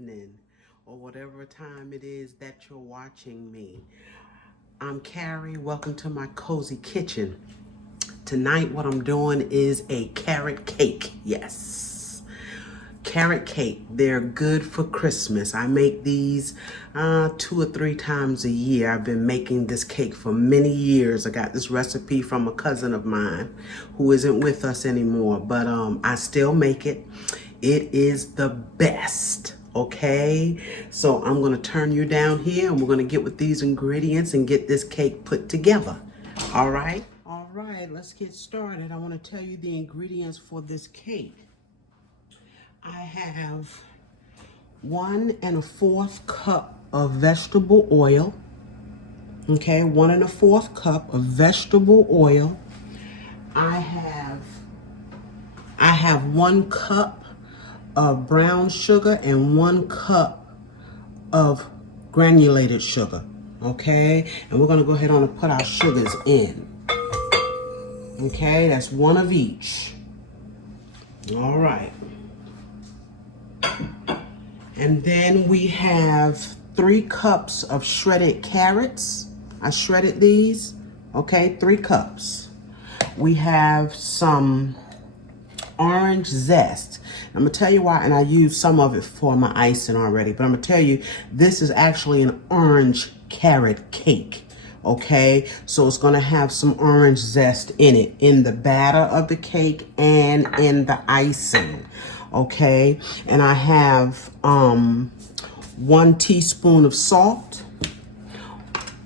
evening, or whatever time it is that you're watching me. I'm Carrie. Welcome to my cozy kitchen. Tonight what I'm doing is a carrot cake. Yes, carrot cake. They're good for Christmas. I make these 2 or 3 times a year. I've been making this cake for many years. I got this recipe from a cousin of mine who isn't with us anymore, but I still make it. It is the best. Okay, so I'm gonna turn you down here and we're gonna get with these ingredients and get this cake put together. All right, let's get started. I want to tell you the ingredients for this cake. I have 1 1/4 cup of vegetable oil. Okay, 1 1/4 cup of vegetable oil. I have 1 cup of brown sugar and 1 cup of granulated sugar. Okay, and we're going to go ahead on and put our sugars in. Okay, that's 1 of each. All right. And then we have 3 cups of shredded carrots. I shredded these. Okay, 3 cups. We have some orange zest. I'm gonna tell you why, and I used some of it for my icing already, but I'm gonna tell you, this is actually an orange carrot cake. Okay, so it's gonna have some orange zest in it, in the batter of the cake and in the icing. Okay, and I have 1 teaspoon of salt,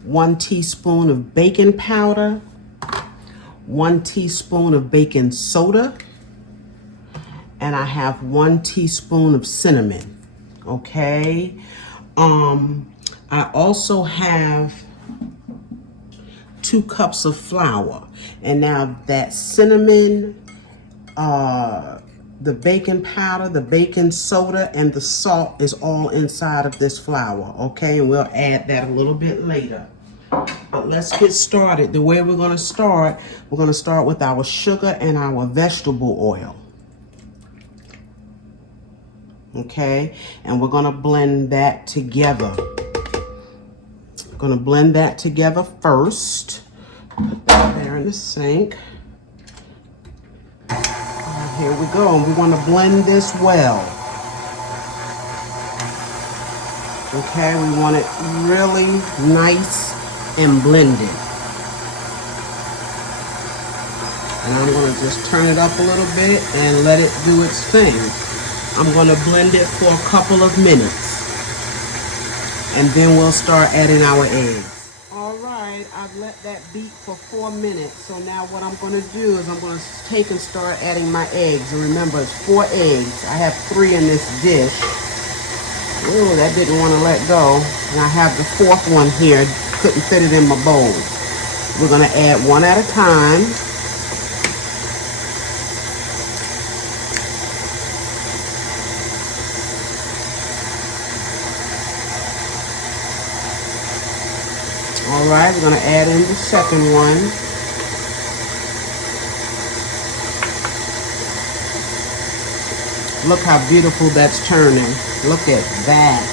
1 teaspoon of baking powder, 1 teaspoon of baking soda, and I have 1 teaspoon of cinnamon. Okay, I also have 2 cups of flour. And now that cinnamon, the baking powder, the baking soda, and the salt is all inside of this flour. Okay, and we'll add that a little bit later. But let's get started. The way we're going to start with our sugar and our vegetable oil. Okay, and we're going to blend that together. I'm going to blend that together first. Put that there in the sink. And here we go. And we want to blend this well. Okay, we want it really nice and blended. And I'm going to just turn it up a little bit and let it do its thing. I'm going to blend it for a couple of minutes. And then we'll start adding our eggs. All right, I've let that beat for 4 minutes. So now what I'm going to do is I'm going to take and start adding my eggs. And remember, it's 4 eggs. I have 3 in this dish. Ooh, that didn't want to let go. And I have the 4th one here. Couldn't fit it in my bowl. We're going to add 1 at a time. All right, we're going to add in the 2nd one. Look how beautiful that's turning. Look at that.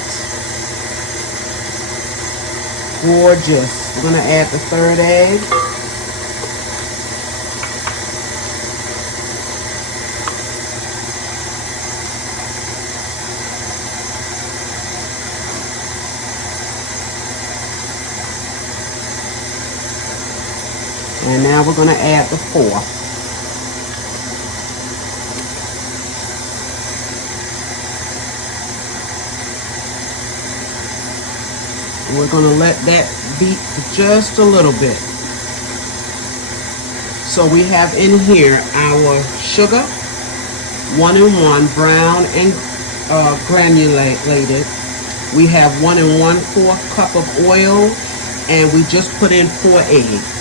Gorgeous. We're going to add the 3rd egg. And now we're going to add the 4th. And we're going to let that beat for just a little bit. So we have in here our sugar, 1 1 brown and granulated. We have 1 1/4 cup of oil, and we just put in 4 eggs.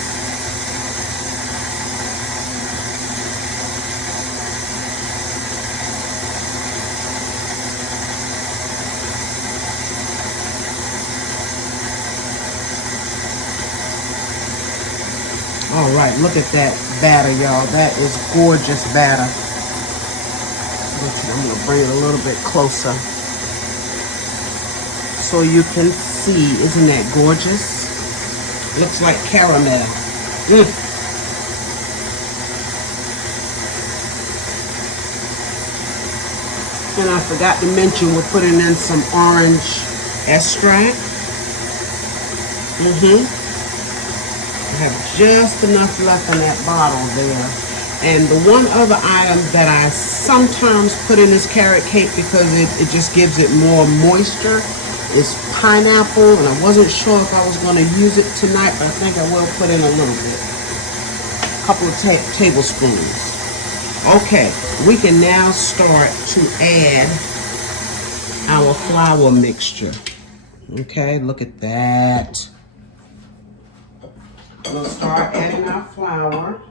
All right, look at that batter, y'all. That is gorgeous batter. I'm gonna bring it a little bit closer. so you can see. Isn't that gorgeous? Looks like caramel. And I forgot to mention we're putting in some orange extract. I have just enough left in that bottle there. And the one other item that I sometimes put in this carrot cake because it just gives it more moisture is pineapple. And I wasn't sure if I was going to use it tonight, but I think I will put in a little bit. A couple of tablespoons. Okay, we can now start to add our flour mixture. Okay, look at that. We'll start adding our flour.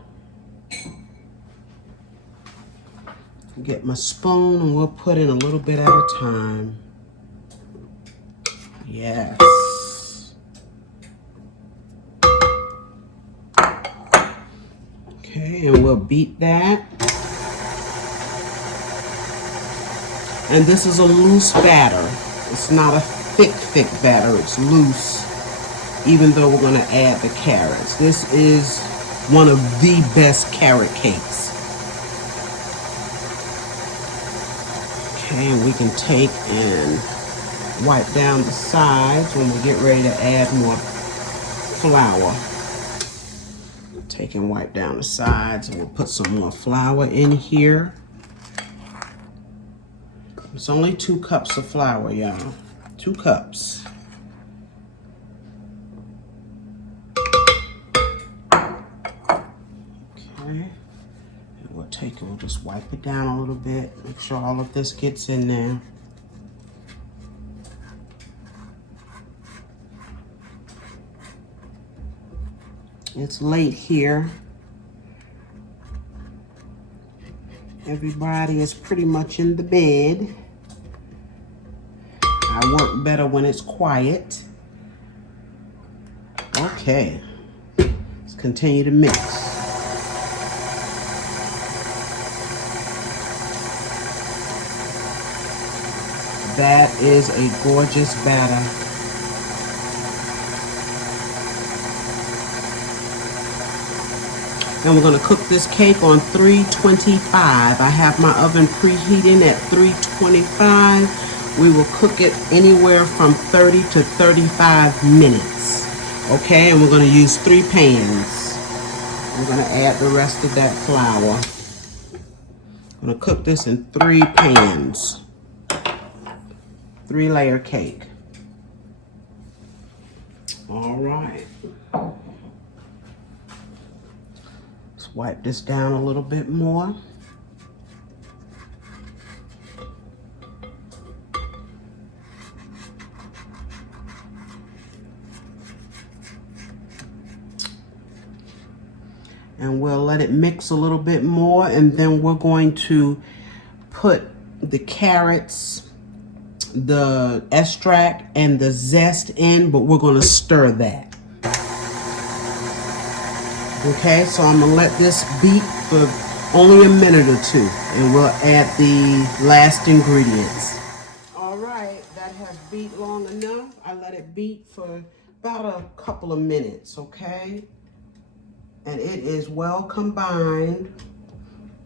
Get my spoon and we'll put in a little bit at a time. Yes. Okay, and we'll beat that. And this is a loose batter. It's not a thick batter. It's loose, even though we're going to add the carrots. This is one of the best carrot cakes. Okay, and we can take and wipe down the sides when we get ready to add more flour. Take and wipe down the sides, and we'll put some more flour in here. It's only 2 cups of flour, y'all. 2 cups. Okay. And we'll take it, we'll just wipe it down a little bit. Make sure all of this gets in there. It's late here. Everybody is pretty much in the bed. I work better when it's quiet. Okay, let's continue to mix. That is a gorgeous batter. And we're going to cook this cake on 325. I have my oven preheating at 325. We will cook it anywhere from 30 to 35 minutes. Okay, and we're going to use 3 pans. We're going to add the rest of that flour. I'm going to cook this in 3 pans. 3-layer cake. All right. Let's wipe this down a little bit more. And we'll let it mix a little bit more, and then we're going to put the carrots, the extract, and the zest in, but we're going to stir that. Okay, so I'm going to let this beat for only a minute or 2, and we'll add the last ingredients. All right, that has beat long enough. I let it beat for about a couple of minutes, okay? And it is well combined.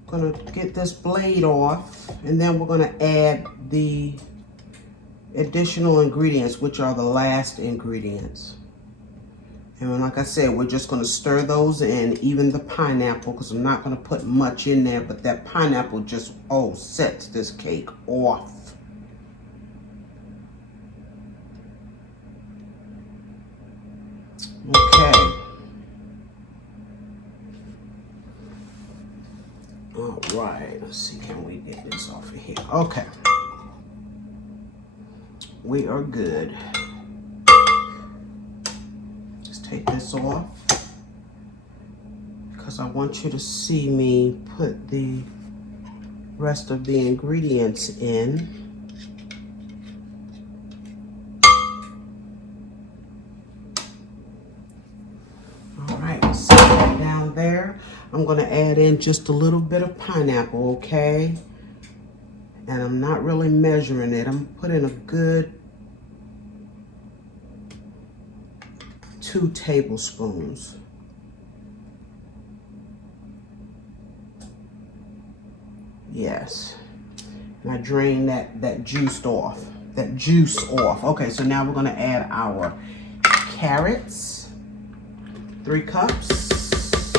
I'm gonna get this blade off, and then we're gonna add the additional ingredients, which are the last ingredients. And like I said, we're just gonna stir those in, even the pineapple, because I'm not gonna put much in there, but that pineapple just, sets this cake off. Okay. All right, let's see, can we get this off of here? Okay. We are good. Just take this off, because I want you to see me put the rest of the ingredients in. All right, set that down there. I'm going to add in just a little bit of pineapple, okay? And I'm not really measuring it. I'm putting a good 2 tablespoons. Yes. And I drain that juice off. Okay, so now we're gonna add our carrots. 3 cups.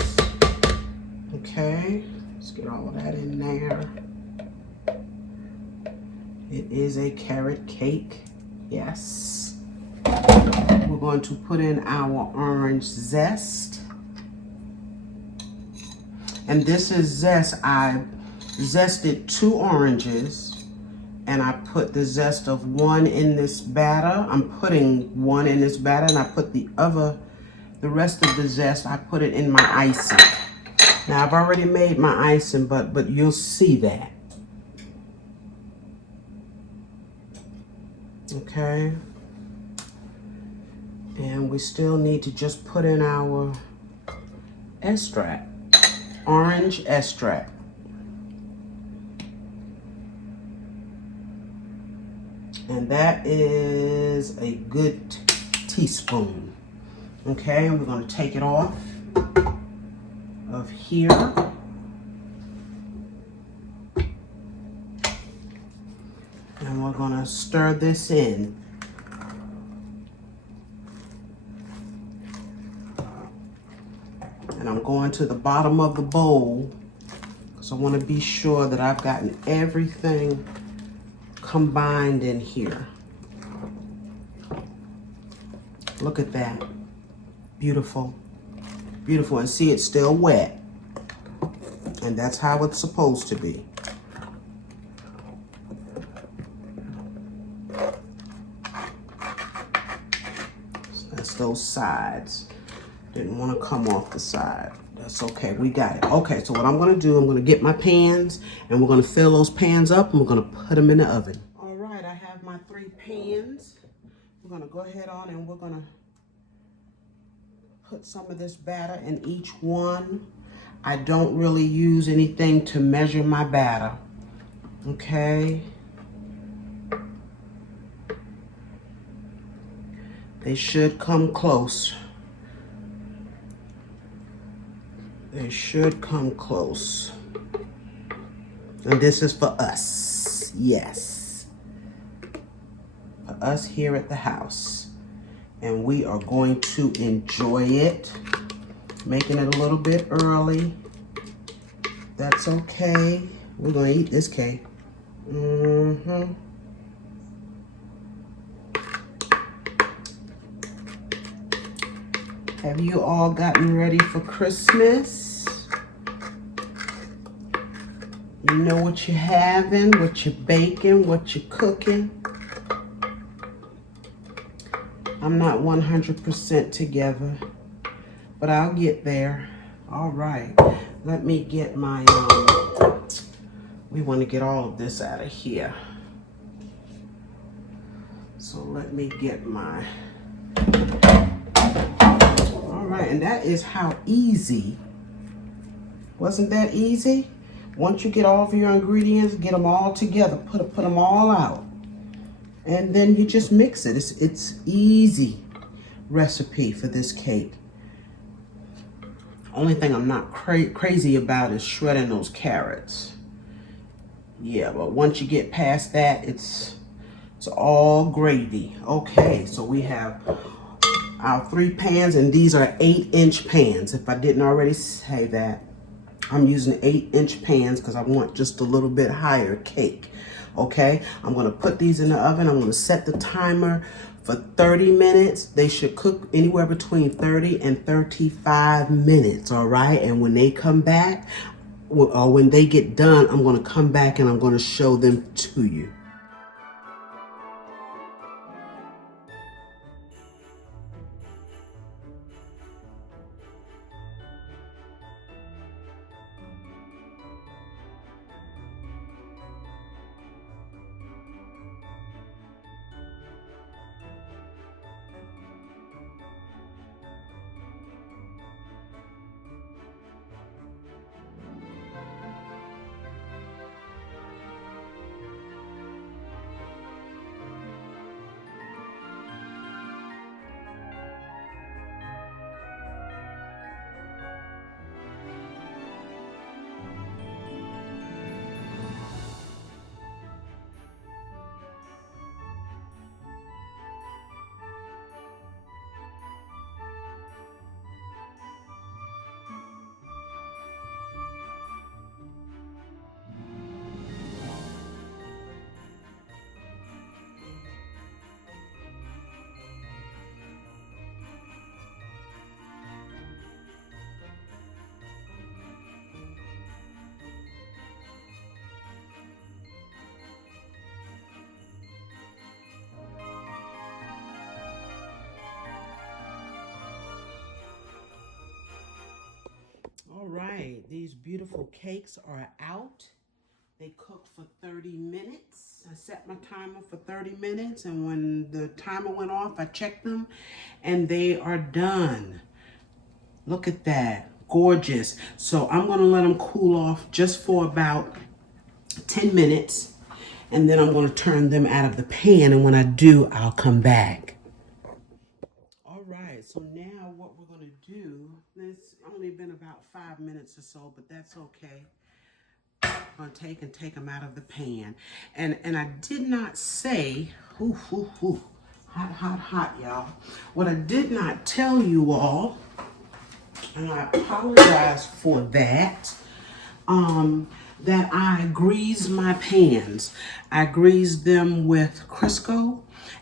Okay, let's get all of that in there. It is a carrot cake. Yes. We're going to put in our orange zest. And this is zest. I zested 2 oranges and I put the zest of 1 in this batter. I'm putting 1 in this batter, and I put the rest of the zest, I put it in my icing. Now I've already made my icing, but you'll see that. Okay. And we still need to just put in our extract, orange extract. And that is a good teaspoon. Okay, and we're going to take it off of here. And we're going to stir this in. And I'm going to the bottom of the bowl because I want to be sure that I've gotten everything combined in here. Look at that. Beautiful. Beautiful. And see, it's still wet. And that's how it's supposed to be. So that's those sides. Didn't want to come off the side. That's okay. We got it. Okay, so what I'm going to do, I'm going to get my pans, and we're going to fill those pans up, and we're going to put them in the oven. All right, I have my 3 pans. We're going to go ahead on, and we're going to put some of this batter in each one. I don't really use anything to measure my batter. Okay. They should come close. They should come close. And this is for us. Yes. For us here at the house. And we are going to enjoy it. Making it a little bit early. That's okay. We're going to eat this cake. Have you all gotten ready for Christmas? You know what you're having, what you're baking, what you're cooking. I'm not 100% together, but I'll get there. All right, let me get my, we want to get all of this out of here. So let me get my, all right, and that is how easy. Wasn't that easy? Once you get all of your ingredients, get them all together, put them all out. And then you just mix it. It's easy recipe for this cake. Only thing I'm not crazy about is shredding those carrots. Yeah, but once you get past that, it's all gravy. Okay, so we have our 3 pans, and these are 8-inch pans. If I didn't already say that, I'm using 8-inch pans because I want just a little bit higher cake. Okay, I'm going to put these in the oven. I'm going to set the timer for 30 minutes. They should cook anywhere between 30 and 35 minutes. All right, and when they come back, or when they get done, I'm going to come back and I'm going to show them to you. right, these beautiful cakes are out. They cook for 30 minutes. I set my timer for 30 minutes, and when the timer went off, I checked them, and they are done. Look at that, gorgeous. So I'm gonna let them cool off just for about 10 minutes, and then I'm gonna turn them out of the pan, and when I do, I'll come back. All right, so now what we're gonna do, it's only been about 5 minutes or so, but that's okay. I'm gonna take them out of the pan. And I did not say, hot, hot, hot, y'all. What I did not tell you all, and I apologize for that, that I grease my pans. I grease them with Crisco,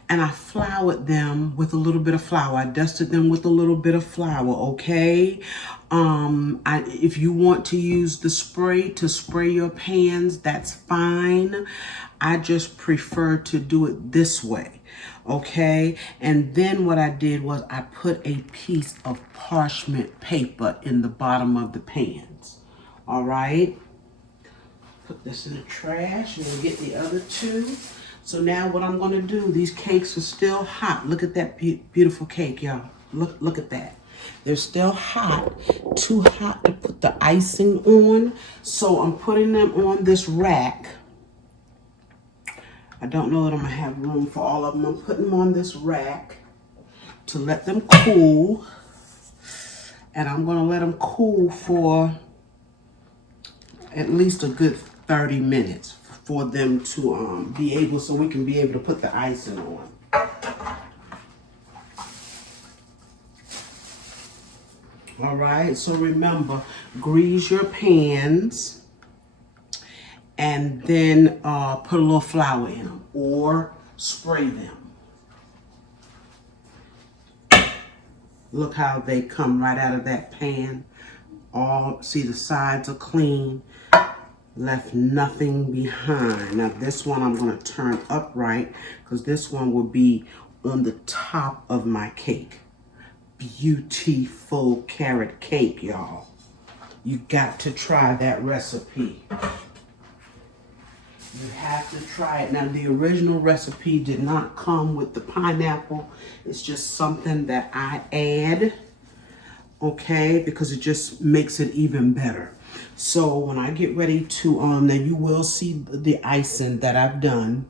and I floured them with a little bit of flour. I dusted them with a little bit of flour, okay? If you want to use the spray to spray your pans, that's fine. I just prefer to do it this way, okay? And then what I did was I put a piece of parchment paper in the bottom of the pans, all right? Put this in the trash and we'll get the other two. So now what I'm gonna do, these cakes are still hot. Look at that beautiful cake, y'all. Look at that. They're still hot, too hot to put the icing on. So I'm putting them on this rack. I don't know that I'm gonna have room for all of them. I'm putting them on this rack to let them cool. And I'm gonna let them cool for at least a good 30 minutes for them to be able, so we can be able to put the icing on. All right, so remember, grease your pans and then put a little flour in them or spray them. Look how they come right out of that pan. See, the sides are clean. Left nothing behind. Now this one I'm going to turn upright because this one will be on the top of my cake. Beautiful carrot cake, y'all. You got to try that recipe. You have to try it. Now the original recipe did not come with the pineapple. It's just something that I add, okay, because it just makes it even better. So when I get ready to, now you will see the icing that I've done.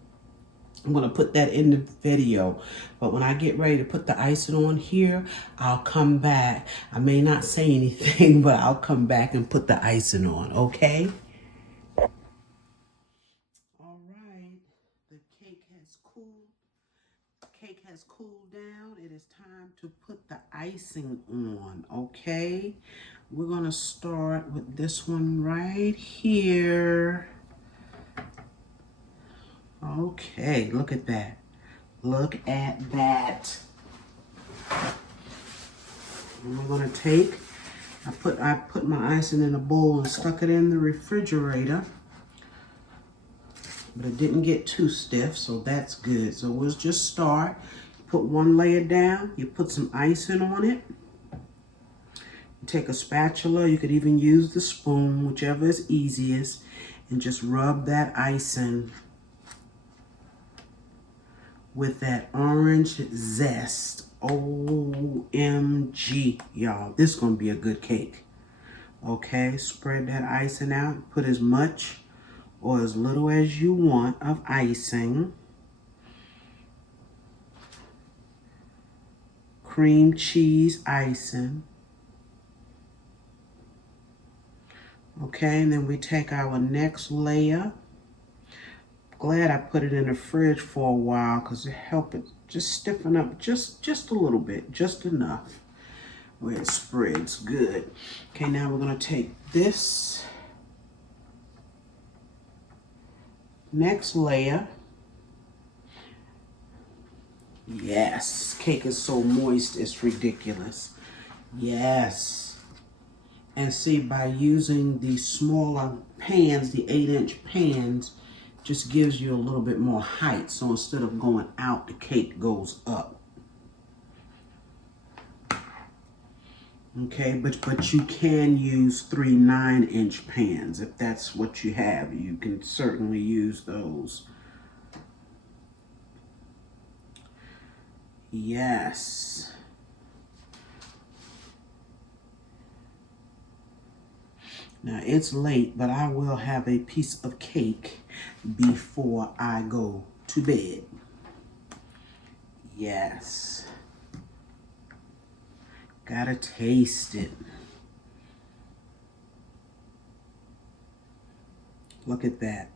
I'm going to put that in the video. But when I get ready to put the icing on here, I'll come back. I may not say anything, but I'll come back and put the icing on, okay? All right. The cake has cooled. Cake has cooled down. It is time to put the icing on, okay? We're going to start with this one right here. Okay, look at that. Look at that. And we're going to take, I put my icing in a bowl and stuck it in the refrigerator. But it didn't get too stiff, so that's good. So we'll just start. Put one layer down. You put some icing on it. Take a spatula, you could even use the spoon, whichever is easiest, and just rub that icing with that orange zest. OMG, y'all. This is going to be a good cake. Okay, spread that icing out. Put as much or as little as you want of icing. Cream cheese icing. Okay, and then we take our next layer. Glad I put it in the fridge for a while because it helped it just stiffen up just a little bit, just enough where it spreads good. Okay, now we're going to take this next layer. Yes, cake is so moist, it's ridiculous. Yes. And see, by using the smaller pans, the 8-inch pans, just gives you a little bit more height. So instead of going out, the cake goes up. Okay, but you can use 3 9-inch pans if that's what you have. You can certainly use those. Yes. Now it's late, but I will have a piece of cake before I go to bed. Yes. Gotta taste it. Look at that.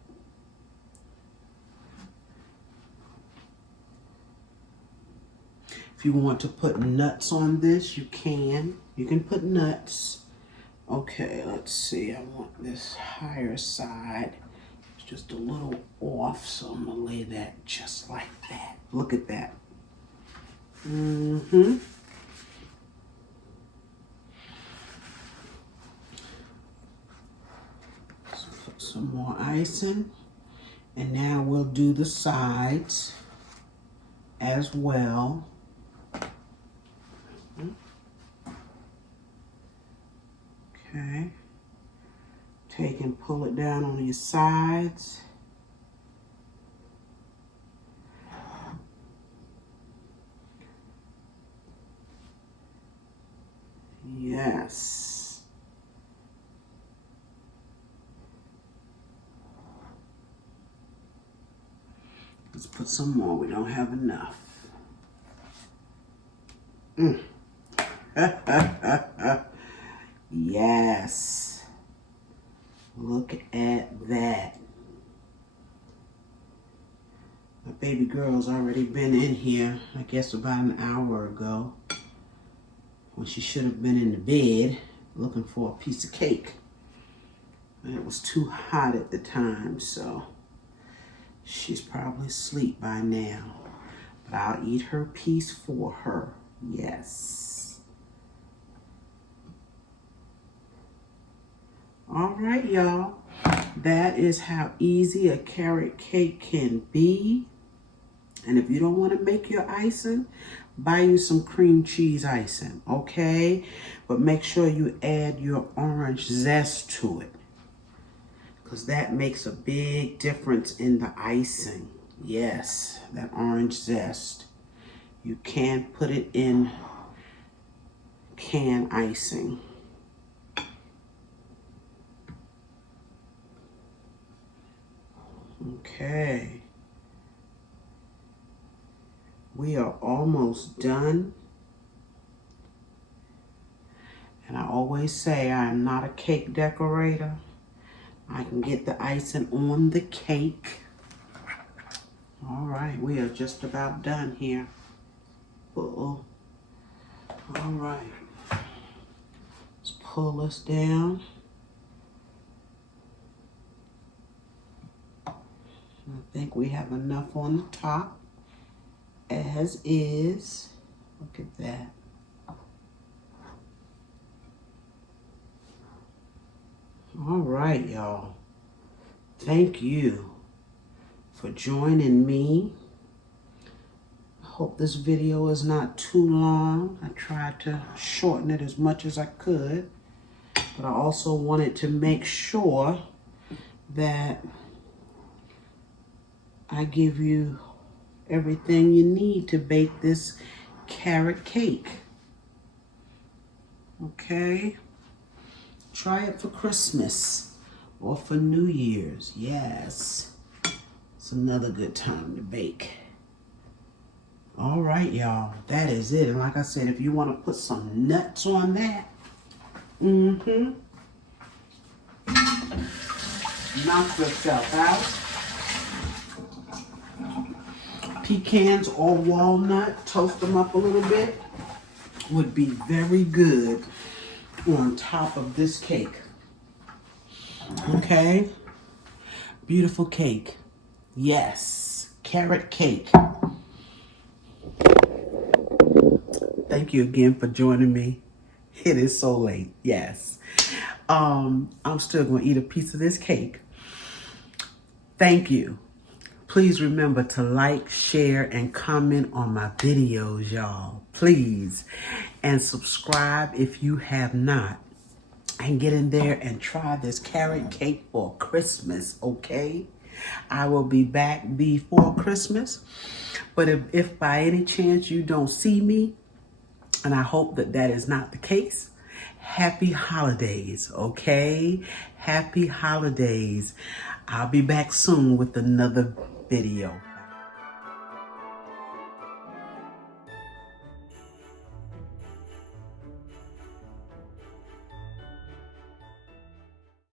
If you want to put nuts on this, you can. You can put nuts. Okay, let's see. I want this higher side. It's just a little off, so I'm gonna lay that just like that. Look at that. Mm-hmm. So put some more icing. And now we'll do the sides as well. Okay. Take and pull it down on your sides. Yes. Let's put some more. We don't have enough. Yes. Look at that. My baby girl's already been in here, I guess about an hour ago, when she should have been in the bed looking for a piece of cake. It was too hot at the time, so she's probably asleep by now. But I'll eat her piece for her. Yes. All right, y'all. That is how easy a carrot cake can be. And if you don't want to make your icing, buy you some cream cheese icing, okay? But make sure you add your orange zest to it, because that makes a big difference in the icing. Yes, that orange zest. You can put it in can icing. Okay. We are almost done. And I always say I am not a cake decorator. I can get the icing on the cake. All right, we are just about done here. Uh-oh. All right. Let's pull this down. I think we have enough on the top as is. Look at that. All right, y'all. Thank you for joining me. I hope this video is not too long. I tried to shorten it as much as I could, but I also wanted to make sure that I give you everything you need to bake this carrot cake. Okay? Try it for Christmas or for New Year's. Yes. It's another good time to bake. All right, y'all. That is it. And like I said, if you want to put some nuts on that, knock yourself out. Pecans or walnut, toast them up a little bit, would be very good on top of this cake. Okay? Beautiful cake. Yes. Carrot cake. Thank you again for joining me. It is so late. Yes. I'm still going to eat a piece of this cake. Thank you Please remember to like, share, and comment on my videos, y'all. Please. And subscribe if you have not. And get in there and try this carrot cake for Christmas, okay? I will be back before Christmas. But if by any chance you don't see me, and I hope that that is not the case, happy holidays, okay? Happy holidays. I'll be back soon with another video.